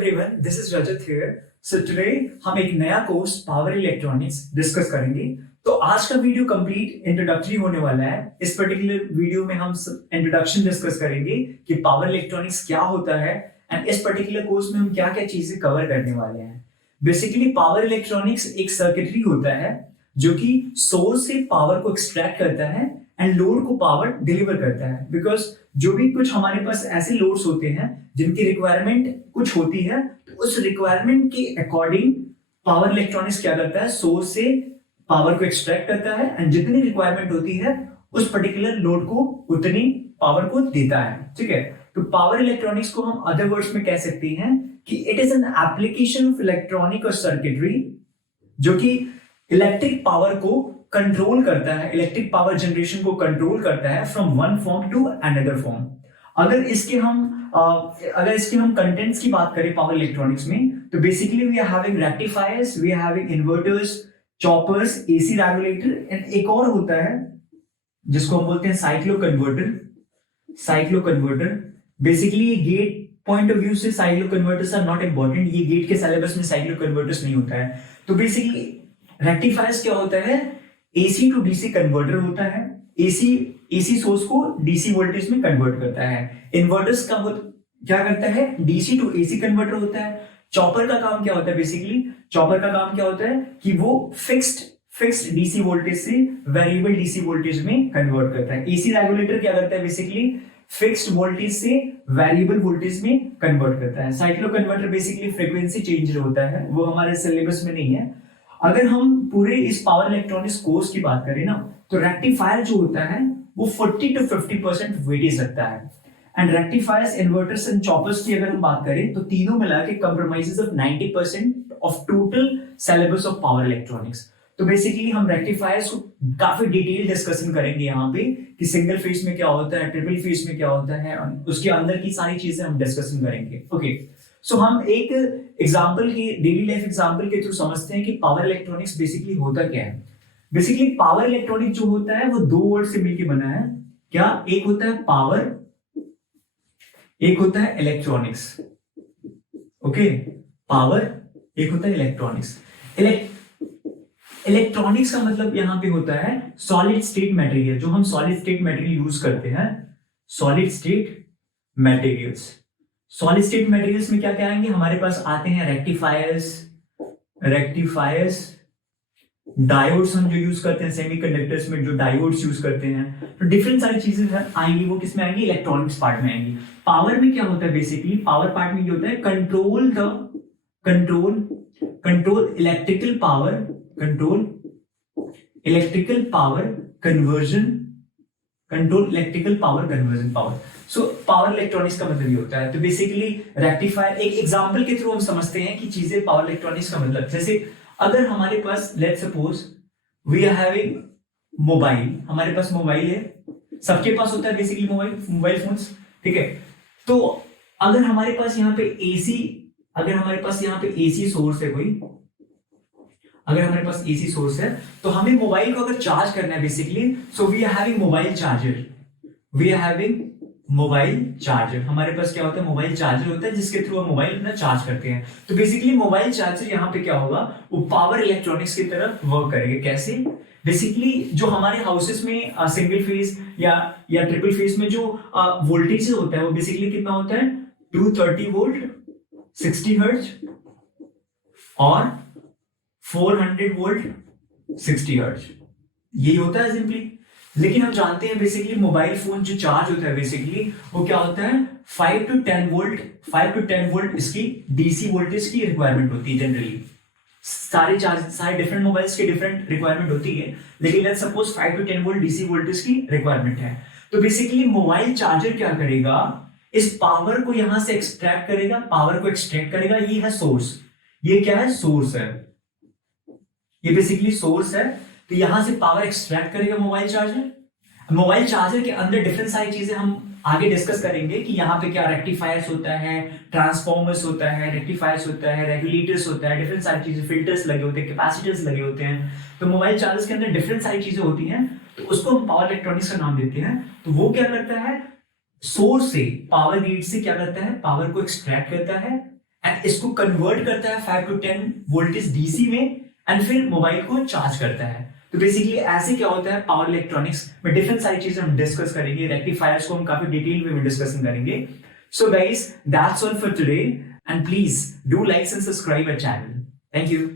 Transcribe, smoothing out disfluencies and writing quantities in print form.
everyone, this is Rajat here. So today हम एक नया कोर्स पावर इलेक्ट्रॉनिक्स डिस्कस करेंगे. तो आज का वीडियो कंप्लीट इंट्रोडक्टरी होने वाला है. इस पर्टिकुलर वीडियो में हम इंट्रोडक्शन डिस्कस करेंगे कि पावर इलेक्ट्रॉनिक्स क्या होता है एंड इस पर्टिकुलर कोर्स में हम क्या क्या चीजें कवर करने वाले हैं. बेसिकली पावर इलेक्ट्रॉनिक्स एक सर्किटरी होता है जो कि सोर्स से पावर को एक्सट्रैक्ट करता है एंड लोड को पावर डिलीवर करता है. बिकॉज जो भी कुछ हमारे पास ऐसे लोड्स होते हैं जिनकी रिक्वायरमेंट कुछ होती है, तो उस रिक्वायरमेंट के अकॉर्डिंग पावर इलेक्ट्रॉनिक्स क्या करता है, सोर्स से पावर को एक्सट्रैक्ट करता है एंड जितनी रिक्वायरमेंट होती है उस पर्टिकुलर लोड को उतनी पावर को देता है. ठीक है, तो पावर इलेक्ट्रॉनिक्स को हम अदर वर्ड्स में कह सकते हैं कि it is an application of electronic और सर्किटरी जो कि इलेक्ट्रिक पावर को कंट्रोल करता है, इलेक्ट्रिक पावर जनरेशन को कंट्रोल करता है from one form to another form. अगर इसके हम कंटेंट्स की बात करें पावर इलेक्ट्रॉनिक्स में, तो basically we are having rectifiers, we are having inverters, choppers, AC regulator and एक और होता है जिसको हम बोलते हैं साइक्लो कन्वर्टर. बेसिकली ये गेट पॉइंट ऑफ व्यू से cycloconverters are not important. ये गेट के सिलेबस में साइक्लो कन्वर्टर्स नहीं होता है. तो बेसिकली रेक्टिफायर्स क्या होता है, एसी टू डीसी कन्वर्टर होता है. एसी सोर्स को डीसी वोल्टेज में कन्वर्ट करता है. इन्वर्टर्स का क्या करता है, डीसी टू एसी कन्वर्टर होता है. चॉपर का काम क्या होता है, बेसिकली चॉपर का काम क्या होता है कि वो फिक्स्ड डीसी वोल्टेज से वेरिएबल डीसी वोल्टेज में कन्वर्ट करता है. एसी रेगुलेटर क्या करता है, बेसिकली फिक्स्ड वोल्टेज से वेरिएबल वोल्टेज में कन्वर्ट करता है. Cyclo converter basically frequency changer होता है, वो हमारे सिलेबस में नहीं है. अगर हम पूरे इस पावर इलेक्ट्रॉनिक्स कोर्स की बात करें ना, तो रेक्टिफायर जो होता है वो 40 to 50% वेटेज रखता है. And rectifiers, inverters and choppers की अगर हम बात करें तो तीनों मिला के compromises of 90% of total syllabus of power electronics. तो बेसिकली हम रेक्टिफायर्स को काफी डिटेल डिस्कशन करेंगे यहाँ पे कि सिंगल फेज में क्या होता है, ट्रिपल फेज में क्या होता है, उसके अंदर की सारी चीजें हम डिस्कशन करेंगे. ओके, सो हम एक एग्जांपल की डेली लाइफ एग्जांपल के थ्रू समझते हैं कि पावर इलेक्ट्रॉनिक्स बेसिकली होता क्या है. बेसिकली पावर इलेक्ट्रॉनिक जो होता है वो दो वर्ड से मिलकर बना है. क्या, एक होता है पावर, एक होता है इलेक्ट्रॉनिक्स. ओके, पावर, एक होता है इलेक्ट्रॉनिक्स. इलेक्ट्रॉनिक्स का मतलब यहां पे होता है सॉलिड स्टेट मटेरियल. जो हम सॉलिड स्टेट मटेरियल यूज करते हैं, सॉलिड स्टेट मटेरियल्स में क्या क्या आएंगे, हमारे पास आते हैं रेक्टिफायर्स, डायोड्स हम जो यूज करते हैं सेमीकंडक्टर्स में, जो डायोड्स यूज करते हैं. तो डिफरेंट सारी चीजें आएंगी, वो किसमें आएंगी, इलेक्ट्रॉनिक्स पार्ट में आएंगी. पावर में क्या होता है, बेसिकली पावर पार्ट में ये होता है control electrical power conversion power. So power electronics का मतलब ये होता है. तो बेसिकली रेक्टिफायर, एक एग्जांपल के थ्रू हम समझते हैं कि चीजें पावर इलेक्ट्रॉनिक्स का मतलब. जैसे अगर हमारे पास let's suppose we are having mobile, हमारे पास मोबाइल है, सबके पास होता है बेसिकली मोबाइल फोन्स. ठीक है, तो अगर हमारे पास यहाँ पे एसी सोर्स है कोई, अगर हमारे पास एसी सोर्स है तो हमें मोबाइल को अगर चार्ज करना है basically, so we are having mobile charger. हमारे पास क्या होता है, मोबाइल चार्जर होता है जिसके थ्रू हम मोबाइल अपना चार्ज करते हैं. तो बेसिकली मोबाइल चार्जर यहाँ पे क्या होगा, वो पावर इलेक्ट्रॉनिक्स की तरफ वर्क करेगा. कैसे, बेसिकली जो हमारे हाउसेस में सिंगल फेज या ट्रिपल फेज में जो वोल्टेज होता है वो बेसिकली कितना होता है, 230 वोल्ट, 60 हर्ट्ज और 400 वोल्ट, 60 हर्ट्ज, यही होता है सिंपली. लेकिन हम जानते हैं बेसिकली मोबाइल फोन जो चार्ज होता है बेसिकली वो क्या होता है, 5 to 10 वोल्ट इसकी डीसी वोल्टेज की रिक्वायरमेंट होती है. जनरली सारे डिफरेंट मोबाइल्स की डिफरेंट रिक्वायरमेंट होती है, लेकिन let's suppose 5 to 10 volt DC voltage की रिक्वायरमेंट है. तो बेसिकली मोबाइल चार्जर क्या करेगा, इस पावर को यहां से एक्सट्रैक्ट करेगा. ये है सोर्स, ये क्या है, सोर्स है, ये बेसिकली सोर्स है. तो यहां से पावर एक्सट्रैक्ट करेगा मोबाइल चार्जर के अंदर डिफरेंट सारी चीजें हम आगे डिस्कस करेंगे कि यहाँ पे क्या रेक्टिफायर्स होता है, ट्रांसफॉर्मर्स होता है, रेक्टिफायर्स होता है, रेगुलेटर्स होता है, डिफरेंट सारी चीजें, फिल्टर्स लगे होते हैं, कैपेसिटर्स लगे होते हैं. तो मोबाइल चार्जर्स के अंदर डिफरेंट सारी चीजें होती हैं, तो उसको हम पावर इलेक्ट्रॉनिक्स का नाम देते हैं. तो वो क्या करता है, सोर्स से, पावर ग्रिड से क्या करता है, पावर को एक्सट्रैक्ट करता है एंड इसको कन्वर्ट करता है 5 to 10 वोल्टेज डीसी में एंड फिर मोबाइल को चार्ज करता है। तो बेसिकली ऐसे क्या होता है पावर इलेक्ट्रॉनिक्स में, डिफरेंट सारी चीजें हम डिस्कस करेंगे, रेक्टिफायर्स को हम काफी डिटेल में डिस्कशन करेंगे। So guys that's all for today and please do like and subscribe our channel. Thank you.